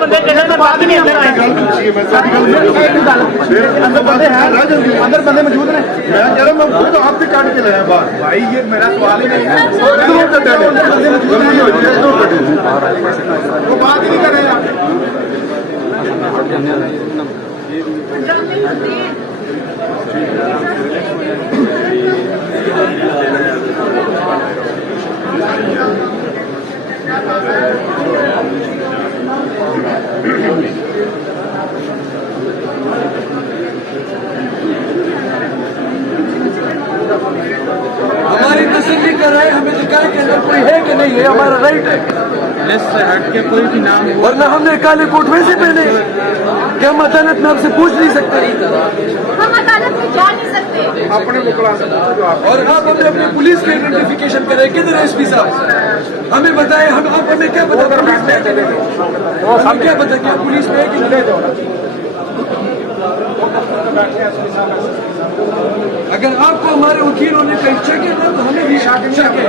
बंदे जगह में बात नहीं अंदर आएंगे अंदर बंदे मौजूद हैं। मैं कह रहा हूँ मैं खुद आपसे काट के लाया बाहर भाई, ये मेरा सवाल ही नहीं है। वो बात ही नहीं कर रहे आप। हमारी तसल्ली कर रहे हैं, हमें दिखाए कि अंदर कोई है कि नहीं है, हमारा राइट है। लिस्ट से हट के कोई भी नाम हो, वरना हमने काले कोट वैसे पहने कि हम अदालत में आपसे पूछ नहीं सकते, हम अदालत में जा नहीं सकते। अपने को क्लास और आप हमें अपने पुलिस के आइडेंटिफिकेशन करें। किधर है एसपी साहब, हमें बताएं। हम आप हमें क्या पता पुलिस में है कि नहीं, हमें क्या पता क्या पुलिस में है कि नहीं। अगर आपको हमारे वकील होने का इच्छा है तो हमें भी शक है।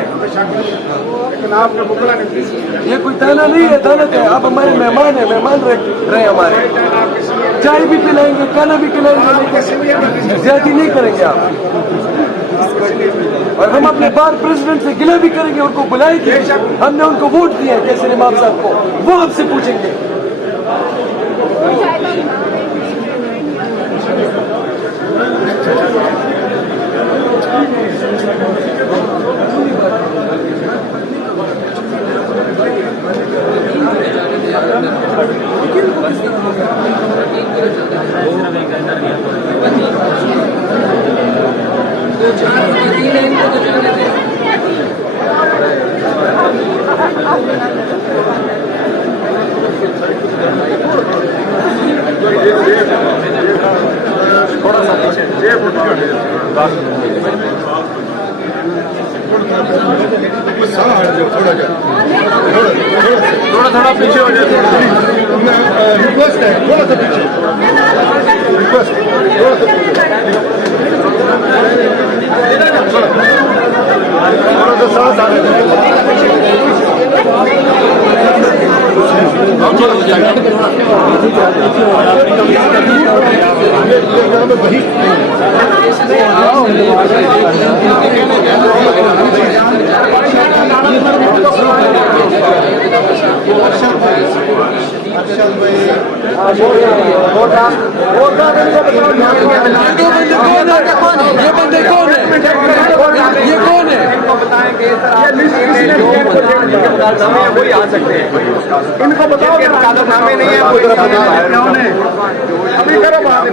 लेकिन आपने बुकला नहीं, ये कोई ताना नहीं है, अदालत है। आप हमारे मेहमान हैं, मेहमान रहे हमारे। चाय भी पिलाएंगे, खाना भी खिलाएंगे, ज्यादा नहीं करेंगे आप। और हम अपने बार प्रेसिडेंट से गिला भी करेंगे, उनको बुलाएंगे। हमने उनको वोट दिया है केसरी इमाम साहब को, वो आपसे पूछेंगे। थोड़ा सा पीछे थोड़ा पीछे हो जाए। रिक्वेस्ट है, थोड़ा सा पीछे रिक्वेस्ट, थोड़ा सा साथ आ ये बंदे कौन है, ये कौन है, इनको बताएंगे वही आ सकते हैं। इनको बताओ कि मुकादमनामे नहीं है, अभी करो बात।